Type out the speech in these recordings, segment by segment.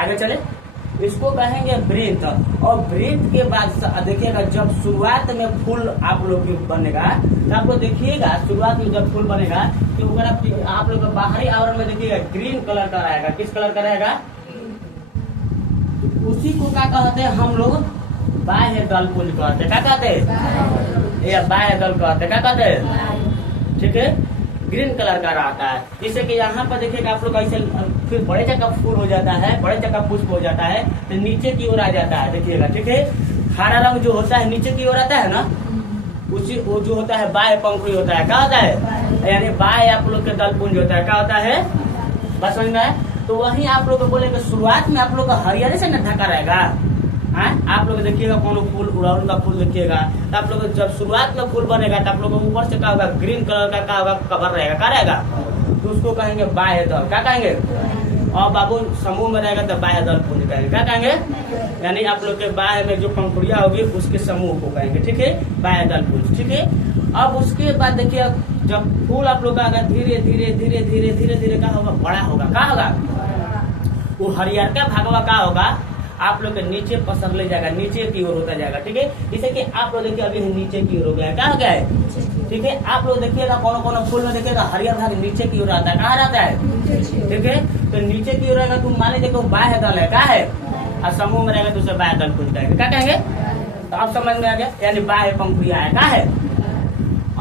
आगे चले, इसको कहेंगे वृत्त। और वृत्त के बाद देखिएगा जब शुरुआत में फूल आप लोग बनेगा तो आप लोग देखिएगा शुरुआत में जब फूल बनेगा तो अगर आप लोग बाहरी आवरण में देखिएगा ग्रीन कलर का रहेगा। किस कलर का रहेगा? उसी को क्या कहते हैं हम लोग? बाह्य दल पुंज कहते हैं। क्या कहते हैं? ये बाह्य दल कहते हैं। क्या कहते हैं? ठीक है, ग्रीन कलर का रहता है। जैसे कि यहाँ पर देखिएगा आप लोग ऐसे फिर बड़े चक्का फूल हो जाता है, बड़े चक्का पुष्प हो जाता है तो नीचे की ओर आ जाता है। देखिएगा, ठीक है, हरा रंग जो होता है नीचे की ओर आता है ना, उसी वो जो होता है बाह्य पंखुड़ी होता है। क्या होता है? यानी बाह्य आप लोग के दल पुंज होता है। क्या होता है? बस समझ में आया? तो वही आप लोग को बोलेंगे शुरुआत में आप लोग का हरियाली से न ढका रहेगा। आप लोग देखिएगा कौन फूल, उड़ाउल का फूल देखिएगा तो आप लोग जब शुरुआत में फूल बनेगा तो आप लोग ऊपर से क्या होगा? ग्रीन कलर का क्या होगा? कवर रहेगा। क्या रहेगा? तो उसको कहेंगे बाह्य दल। क्या कहेंगे? और बाबू समूह में रहेगा तो बाह्य दल पुंज कहेंगे। क्या कहेंगे? यानी आप लोग के बाह्य में जो पंखुड़ियां होगी उसके समूह को कहेंगे। ठीक है, बाह्य दल पुंज। ठीक है, अब उसके बाद देखिए जब फूल आप लोग का अगर धीरे धीरे धीरे धीरे धीरे धीरे क्या होगा? बड़ा होगा। क्या होगा? वो हरियर का भागवा क्या होगा? आप लोग के नीचे पसर ले जाएगा, नीचे की ओर होता जाएगा। ठीक है, जैसे कि आप लोग देखिए अभी नीचे की ओर हो गया। क्या हो गया है? ठीक है, आप लोग देखिएगा कौन कौन फूल में देखिएगा हरियर भाग नीचे की ओर आता है। कहाँ रहता है? ठीक है, तो नीचे की ओर रहेगा तो मान लीजिए बाह्य दल है। क्या है? और समूह में रहेगा तो उसे बाह्य दल पुंज कहेंगे। क्या कहेंगे? तो आप समझ में आ गया, यानी बाह्य पंखुड़िया है। क्या है?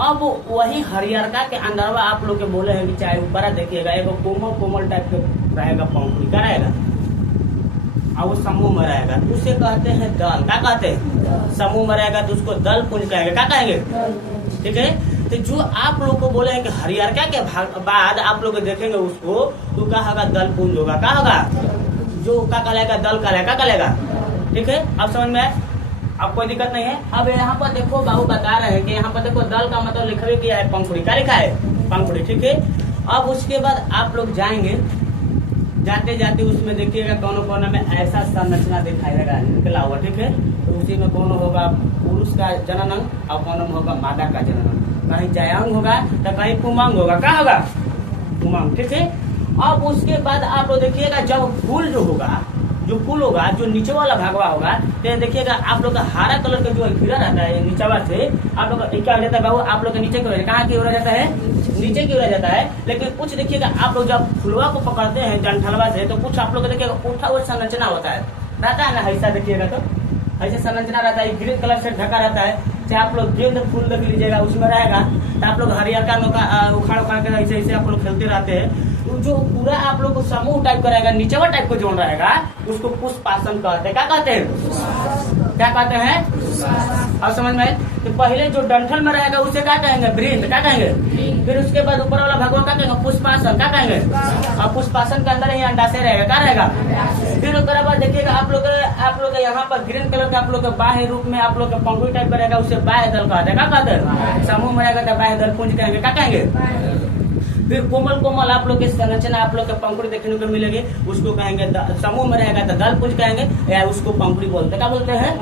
अब वही हरियरका के अंदर आप लोग के बोले हैं कि चाहे ऊपर देखिएगा एगो कोमल कोमल टाइप के रहेगा पंखुड़ी। क्या रहेगा? और वो समूह में रहेगा तो उसे कहते हैं दल। क्या कहते हैं? समूह में रहेगा तो उसको दल पुंज कहेंगे। क्या कहेंगे? ठीक है, तो जो आप लोग को बोले हैं कि हरियरका के बाद आप लोग देखेंगे उसको तो क्या होगा? दल पुंज होगा। क्या होगा? जो क्या कहलाएगा? दल कहलाएगा। क्या कहलाएगा? ठीक है, अब समझ में आए? अब कोई दिक्कत नहीं है। अब यहाँ पर देखो बाबू बता रहे हैं कि यहाँ पर देखो दल का मतलब लिखा किया है पंखुड़ी। क्या लिखा है? पंखुड़ी। ठीक है, अब उसके बाद आप लोग जाएंगे, जाते जाते उसमें देखिएगा कौन कोना में ऐसा संरचना दिखाई देगा निकला हुआ। ठीक है, तो उसी में कौन होगा? पुरुष का जननांग और कौन होगा? मादा का जननांग। कहीं जयांग होगा तो कहीं पुमांग होगा। क्या होगा? पुमांग। ठीक है, अब उसके बाद आप लोग देखिएगा जब फूल जो होगा, जो फूल होगा, जो नीचे वाला भागवा होगा तो देखिएगा आप लोग का हरा कलर का जो घेरा रहता है नीचवा से आप लोग क्या हो जाता है बाबू? आप लोग के नीचे की ओर कहाँ की ओर जाता है? नीचे की ओर जाता है। लेकिन कुछ देखिएगा आप लोग जब फुलवा को पकड़ते हैं डंठलवा से तो कुछ आप लोग देखिएगा उठा हुआ संरचना होता है, रहता है ना, ऐसा देखिएगा तो ऐसे संरचना रहता है, ग्रीन कलर से ढका रहता है। चाहे आप लोग गेंद फूल देख लीजिएगा उसमें रहेगा तो आप लोग हरियर का उखाड़ उखाड़ के ऐसे ऐसे आप लोग खेलते रहते हैं। तो जो पूरा आप लोग को समूह टाइप का रहेगा, नीचेवा टाइप को जोड़ रहेगा उसको पुष्पासन कहते हैं। क्या कहते हैं? क्या कहते हैं? और समझ में तो पहले जो डंठल में रहेगा उसे क्या कहेंगे? वृंत। क्या कहेंगे? फिर उसके बाद ऊपर वाला भगवान क्या कहेंगे? पुष्पासन। क्या कहेंगे? और पुष्पासन के अंदर ही अंडा से रहेगा। क्या रहेगा? फिर उसके बाद देखिएगा आप लोग यहाँ पर ग्रीन कलर का आप लोग बाह्य रूप में आप लोग पंखुड़ी टाइप का रहेगा उसे बाह्य दल कहते हैं। क्या कहते हैं? समूह में रहेगा तो बाह्य दल पुंज कहेंगे। क्या कहेंगे? फिर कोमल कोमल आप लोग की संरचना आप लोग के पंखुड़ी देखने को मिलेगी उसको कहेंगे समूह में रहेगा तो दल पुंज कहेंगे या उसको पंखुड़ी बोलते हैं। क्या बोलते हैं?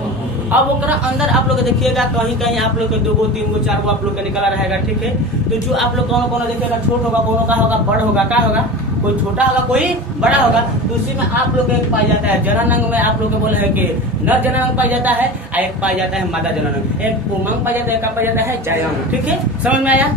अब ओकरा अंदर आप लोग देखिएगा कहीं कहीं आप लोग के 2 गो 3 गो 4 गो आप लोग का निकला रहेगा। ठीक है, तो जो आप लोग कौन कौन देखिएगा छोट होगा, कौन का होगा? बड़ होगा। क्या होगा? कोई छोटा होगा कोई बड़ा होगा। तो उसी में आप लोग एक पाया जाता है जननांग में आप लोग के बोले हैं कि नर जननांग पाया जाता है, एक पाया जाता है मादा जननांग, एक पुमांग पाया जाता है, एक पाया जाता है जयांग। ठीक है, समझ में आया?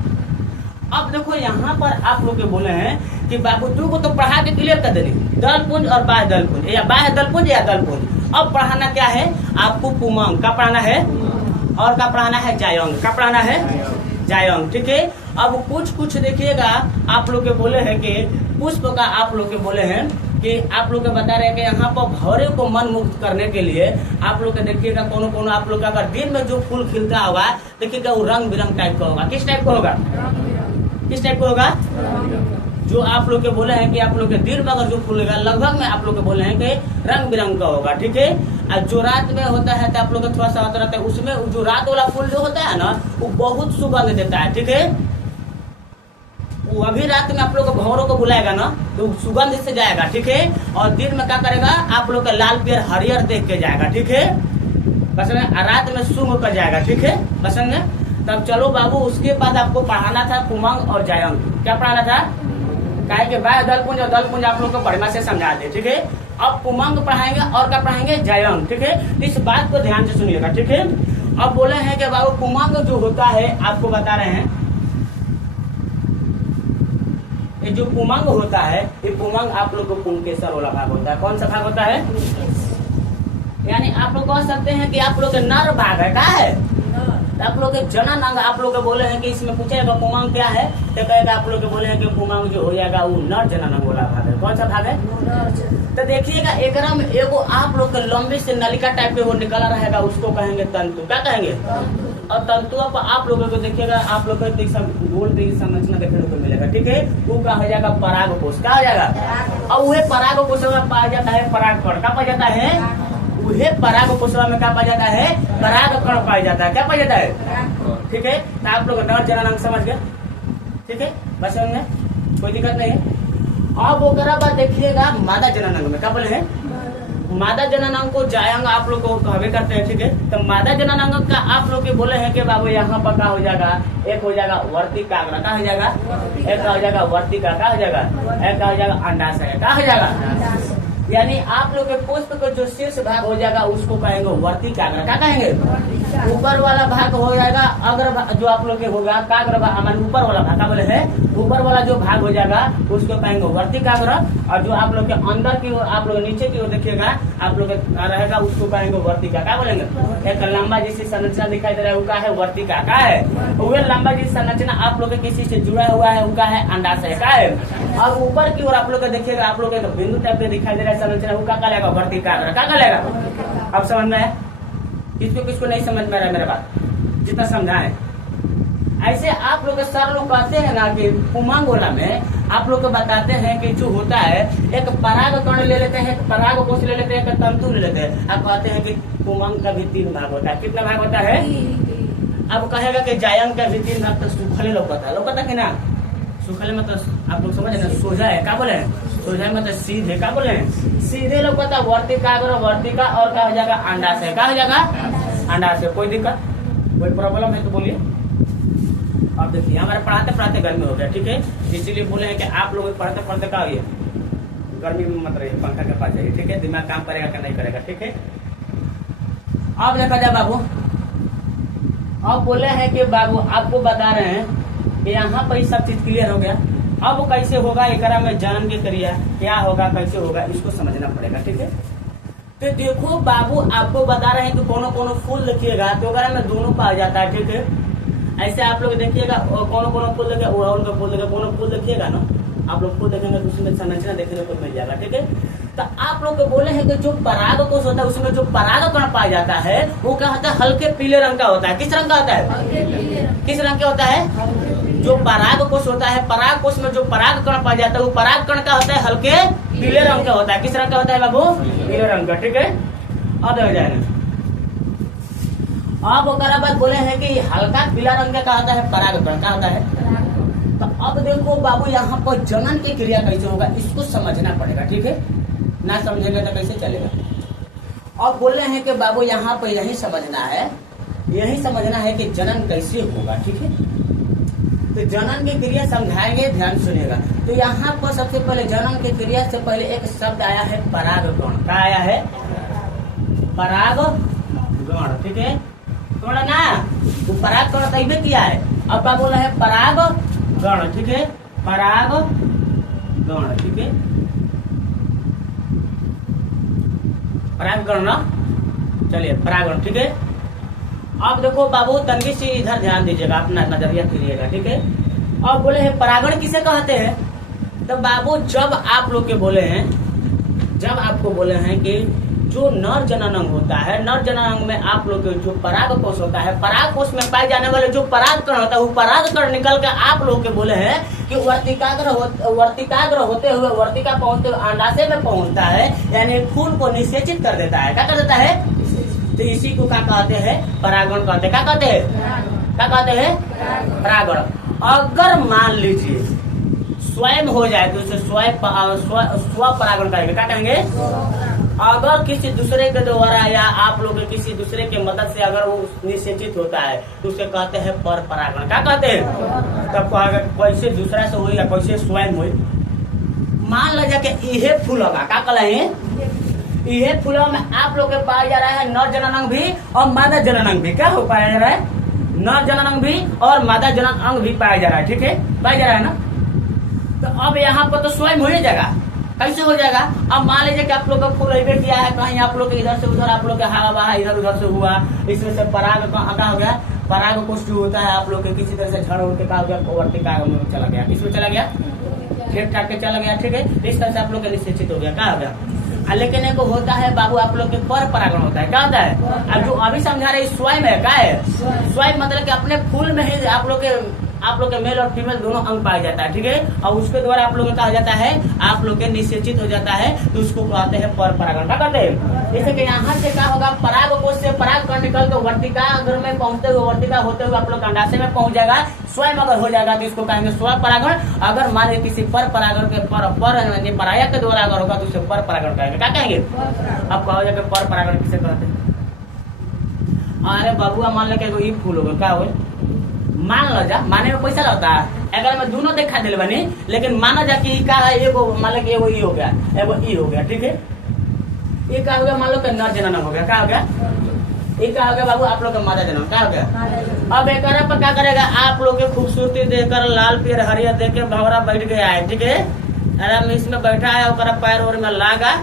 अब देखो यहाँ पर आप लोग के बोले हैं कि बाबू 2 को तो पढ़ा के क्लियर कर देने, दल पुंज और बाह्य दल पुंज या बाह्य दल पुंज या दल पुंज। अब पढ़ाना क्या है आपको? पुमांग का पढ़ाना है और का पढ़ाना है जायांग। का पढ़ाना है? जायांग। ठीक है, अब कुछ देखिएगा आप लोग के बोले हैं कि पुष्प का आप लोग के बोले हैं कि आप लोग के बता रहे हैं कि यहाँ पर भौरे को मन मुक्त करने के लिए आप लोग के देखिएगा कौन कौन आप लोग का अगर दिन में जो फूल खिलता होगा देखिएगा वो रंग बिरंग टाइप का होगा। किस टाइप का होगा? किस टाइप का होगा? जो आप लोग के बोले हैं कि आप लोग के दिन में अगर जो फूल होगा लगभग में आप लोग के बोले हैं कि रंग बिरंग का होगा। ठीक है, और जो रात में होता है तो आप लोग का थोड़ा सा होता रहता है उसमें जो रात वाला फूल जो होता है ना वो बहुत सुगंध देता है। ठीक है, वो अभी रात में आप लोग को भौरों को बुलाएगा ना तो सुगंध से जाएगा। ठीक है, और दिन में क्या करेगा आप लोग का लाल पियर हरियर देख के जाएगा। ठीक है, बस में रात में सूंघ कर जाएगा। ठीक है, बस में तब चलो बाबू उसके बाद आपको पढ़ाना था पुमांग और जायांग। क्या पढ़ाना था? काहे के बाह्य दल पुंज और दल पुंज आप लोग को बढ़िया से समझा दे। ठीक है, अब पुमंग पढ़ाएंगे और क्या पढ़ाएंगे, जायंग। ठीक है, इस बात को ध्यान से सुनिएगा। ठीक है, अब बोले हैं कि बाबू पुमंग जो होता है, आपको बता रहे हैं, ये जो पुमंग होता है, ये पुमंग आप लोग को पुंकेसर वाला भाग होता है। कौन सा भाग होता है? यानी आप लोग कह सकते हैं कि आप लोग के नर भाग है, क्या है? आप लोग के जनन अंग आप लोग बोले हैं कि इसमें पूछेगा पुमंग क्या है, तो कहेगा आप लोग बोले हैं कि पुमंग जो हो जाएगा वो नर जनन अंग वाला भाग है। कौन सा भाग है? तो देखिएगा एकरा में एगो आप लोग के लंबी से नलिका टाइप के वो निकला रहेगा, उसको कहेंगे तंतु। क्या कहेंगे? और तंतुओं पर आप लोगों को देखिएगा, आप लोग को गोल संरचना देखने को मिलेगा। ठीक है, वो क्या हो जाएगा? परागकोश। क्या हो जाएगा? और वह परागकोश में पाया जाता है परागकण। क्या पाया जाता है? वह परागकोश में क्या पाया जाता है? परागकण पाया जाता है। क्या पाया जाता है? ठीक है, तो आप लोग नर जनन अंग समझ गए। ठीक है, बस हमने कोई दिक्कत नहीं है। अब वो बाद देखिएगा मादा जनन अंग में क्या बोले हैं? मादा जनन अंग को जायंग आप लोग को कहवे करते हैं। ठीक है, तो मादा जनन अंग का आप लोग के बोले हैं कि बाबू यहाँ पर क्या हो जाएगा? एक हो जाएगा वर्तिकाग्र। क्या हो जाएगा? एक का हो जाएगा वर्तिका। क्या हो जाएगा? एक का हो जाएगा अंडाशय। क्या हो जाएगा? यानी आप लोग के पुष्प का जो शीर्ष भाग हो जाएगा उसको कहेंगे वर्तिकाग्र। क्या कहेंगे? ऊपर वाला भाग हो जाएगा अग्र, जो आप लोग के होगा काग्र भाग, हमारे ऊपर वाला भाग क्या बोले हैं? ऊपर वाला जो भाग हो जाएगा उसको कहेंगे वर्तिकाग्र। और जो आप लोग के अंदर की ओर, आप लोग नीचे की ओर देखिएगा आप लोग रहेगा, उसको कहेंगे वर्तिका। क्या बोलेंगे? एक लंबा जैसी संरचना दिखाई दे रहा है, वो क्या है? वर्तिका। क्या है? वह लंबा जैसी संरचना आप लोग के किसी से जुड़ा हुआ है, उनका है अंडाशय। क्या है? अब ऊपर की ओर आप लोग देखिएगा, आप लोग बिंदु टाइप के दिखाई दे रहा है संरचना, वो क्या कहलाएगा? वर्तिकाग्र। क्या कहलाएगा? अब समझ में आया? किसको किसको नहीं समझ में आ रहा है मेरा बात? जितना समझाए ऐसे आप लोग सर लोग कहते हैं ना कि पुमंगोला में आप लोग को बताते हैं कि जो होता है एक पराग कण ले लेते हैं, एक पराग कोश ले लेते हैं, एक तंतु ले लेते हैं। आप कहते हैं कि पुमंग का भी 3 भाग होता है। कितना भाग होता है? अब कहेगा कि जायंग का भी 3 भाग। तो सुखले लोकता कि ना? सुखले में तो आप लोग समझ ना, सोझा है। क्या बोले? सोझा में तो सीधे। क्या बोले? सीधे लोकता वर्तिकाग्र, वर्तिका, और क्या हो जाएगा? अंडाशय। क्या हो जाएगा? अंडाशय। कोई दिक्कत, कोई प्रॉब्लम है तो बोलिए। अब देखिए हमारे पढ़ाते पढ़ाते गर्मी हो गया। ठीक है, इसीलिए बोले हैं कि आप लोग पढ़ते पढ़ते क्या होइए, गर्मी में मत रहिए, पंखा के पास जाइए। ठीक है, दिमाग काम करेगा कि नहीं करेगा। ठीक है, अब देखा जाए बाबू, अब बोले हैं कि बाबू आपको बता रहे हैं कि यहाँ पर सब चीज क्लियर हो गया। अब कैसे होगा एकरा में जान के करिए क्या होगा, कैसे होगा, इसको समझना पड़ेगा। ठीक है, तो देखो बाबू आपको बता रहे हैं कि कोनो कोनो फूल देखिएगा तो अगर में दोनों पाया जाता है। ठीक है, ऐसे आप लोग देखिएगा कोनो कोनो फूल देखे, उड़ाउल का फूल देखे, कोनो फूल देखिएगा ना, आप लोग फूल देखेंगे तो उसमें संरचना देखने को मिल जाएगा। ठीक है, तो आप लोग को बोले हैं कि जो पराग कोश होता है उसमें जो पराग कण पाया जाता है वो क्या होता है? हल्के पीले रंग का होता है। किस रंग का होता है? किस रंग का होता है? जो पराग कोश होता है, पराग कोश में जो पराग कण पाया जाता है वो पराग कण का होता है हल्के पीले रंग का होता है। किस रंग का होता है बाबू? पीले रंग का। ठीक है, अब हो जाएगा। अब ओकरा बाद बोले हैं कि हल्का पीला रंग का होता है परागकण। क्या होता है? तो अब देखो बाबू यहाँ पर जनन की क्रिया कैसे होगा इसको समझना पड़ेगा। ठीक है, ना समझेंगे तो कैसे चलेगा। अब बोले हैं कि बाबू यहाँ पर यही समझना है कि जनन कैसे होगा। ठीक है, तो जनन की क्रिया समझाएंगे, ध्यान सुनिएगा। तो यहाँ पर सबसे पहले जनन की क्रिया से पहले एक शब्द आया है परागकण। क्या आया है? परागकण। ठीक है, थोड़ा ना वो परागकण तैबे किया है। अब क्या बोला है? परागकण। ठीक है, परागकण। ठीक है, परागकण ना, चलिए परागकण। ठीक है, अब देखो बाबू तंगी से इधर ध्यान दीजिएगा, अपना नजरिया फिरिएगा। ठीक है, अब बोले हैं परागण किसे कहते हैं? तो बाबू जब आप लोग के बोले हैं, जब आपको बोले हैं कि जो नर जनन अंग होता है, नर जनन अंग में आप लोग के जो पराग कोश होता है, पराग कोश में पाए जाने वाले जो परागकण होता है वो परागकण निकल के आप लोग के बोले हैं कि वर्तिकाग्र होते हुए वर्तिका पहुंचते हुए अंडाशय में पहुंचता है, यानी फूल को निषेचित कर देता है। क्या कर देता है? तो इसी को क्या कहते हैं? परागण कहते हैं। क्या कहते हैं? क्या कहते हैं? परागण। अगर मान लीजिए स्वयं हो जाए तो उसे स्व परागण कहेंगे। क्या कहेंगे? अगर किसी दूसरे के द्वारा या आप लोग किसी दूसरे के मदद से अगर वो निषेचित होता है तो उसे कहते हैं पर परागण। क्या कहते हैं? तब कैसे दूसरा से हुई या कैसे स्वयं हुई। मान लीजिए कि इहे फूल होगा, क्या कहला है? इहे फूलों में आप लोग के पाया जा रहा है नर जननांग भी और मादा जननांग भी। क्या हो पाया जा रहा है? नर जननांग भी और मादा जननांग भी पाया जा रहा है। ठीक है, पाया जा रहा है ना। तो अब यहाँ पर तो स्वयं हो ही जाएगा। कैसे हो जाएगा? अब मान लीजिए कि आप लोग का फूल ऐसे किया है, कहीं आप लोग के इधर से उधर आप लोग के हवा बहा इधर उधर से हुआ, इसमें से पराग कहाँ हो गया? पराग कोष जो होता है आप लोग के किसी तरह से झड़ उड़ के कहा गया वर्तिका में चला गया, इसमें चला गया, ठीक ठाक के चला गया। ठीक है, इस तरह से आप लोग का निश्चित हो गया। क्या हो गया? लेकिन एक होता है बाबू आप लोग के पर परागण होता है। क्या होता है? अब जो अभी समझा रहे स्वयं है, क्या है स्वयं? मतलब कि अपने फूल में ही आप लोग के मेल और फीमेल दोनों अंग पाया जाता है। ठीक है, और उसके द्वारा आप लोग को कहा जाता है, आप लोग के निश्चित हो जाता है, तो उसको कहते हैं पर परागण। क्या कहते हैं? जैसे कि यहाँ से क्या होगा, पराग कोष से पराग कण निकल के वर्तिका अगर में पहुंचते हुए वर्तिका होते हुए आप लोग अंडाशय में पहुंच जाएगा, स्वयं अगर हो जाएगा तो इसको कहेंगे स्व परागण। अगर मान लीजिए किसी पर परागण के पर पराया के द्वारा अगर होगा तो उसे पर परागण कहेंगे। क्या कहेंगे? अब कहा जाएगा पर परागण किसे कहते हैं? अरे बाबू मान लो कि फूल होगा, क्या हो मान लो जा, माने में पैसा लगता है, अगर मैं दोनों देखा दिल बनी, लेकिन माना जा कि का है एगो मान लो कि एगो ई हो गया, एगो ई हो गया। ठीक है, ये क्या हो गया? मान लो कि नर जनन हो गया। क्या हो गया? ये क्या हो गया बाबू? आप लोग का मादा जनन। क्या हो गया? अब एक पर क्या करेगा? आप लोग की खूबसूरती देखकर लाल पीर हरियर देख के भंवरा बैठ गया है। ठीक है, आराम इसमें बैठा है, और पैर और में लागा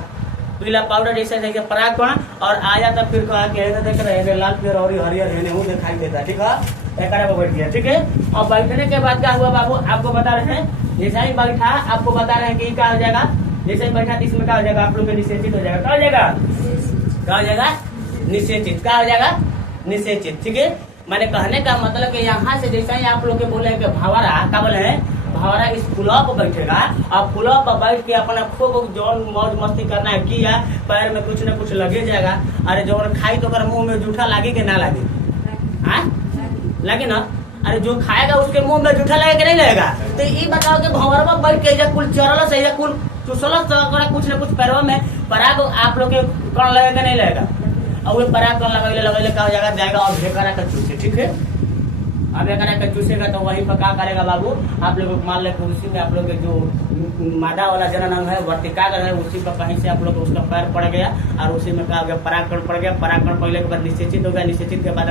पीला पाउडर जैसे जैसे पराग कण और आया तब फिर कहा कि देख रहे लाल पीर और हरियर है वो दिखाई देता है। ठीक है, एक बैठ गया। ठीक है, और बैठने के बाद क्या हुआ बाबू? आपको बता रहे हैं, जैसा ही बैठा आपको बता रहे हैं कि क्या हो जाएगा? जैसे ही बैठा तो इसमें क्या हो जाएगा? आप लोग के निषेचित हो जाएगा। क्या हो जाएगा? क्या हो जाएगा? निषेचित। क्या हो जाएगा? निषेचित। ठीक है, मैंने कहने का मतलब कि यहाँ से जैसा ही आप लोग के बोले कि भंवरा क्या बोले हैं, भंवरा इस फुलवा पर बैठेगा और फुलवा पर बैठ के अपना खूब जौन मौज मस्ती करना है किया, पैर में कुछ न कुछ लगे जाएगा। अरे जो खाई तो मुंह में जूठा लागे कि ना लागे? लगे ना? अरे जो खाएगा उसके मुंह में जूठा लगेगा नहीं लगेगा? तो ये बताओ कि भंवरा में बैठ के कुल चरल से कुल चुसलस कुछ न कुछ पैरों में पराग आप लोग के कौन लगेगा नहीं लगेगा? और वो पराग कौन लगेगा क्या हो जाएगा? और ढेकरा का चूसे। ठीक है, अब एक का चूसेगा तो वही पर क्या करेगा बाबू? आप लोग मान ले उसी में आप लोग जो मादा वाला जननांग है वर्तिका है उसी पर कहीं से आप लोग उसका पैर पड़ गया और उसी में क्या हो गया? परागकण पड़ गया। परागकण पहले के बाद निषेचित हो गया, निषेचित के बाद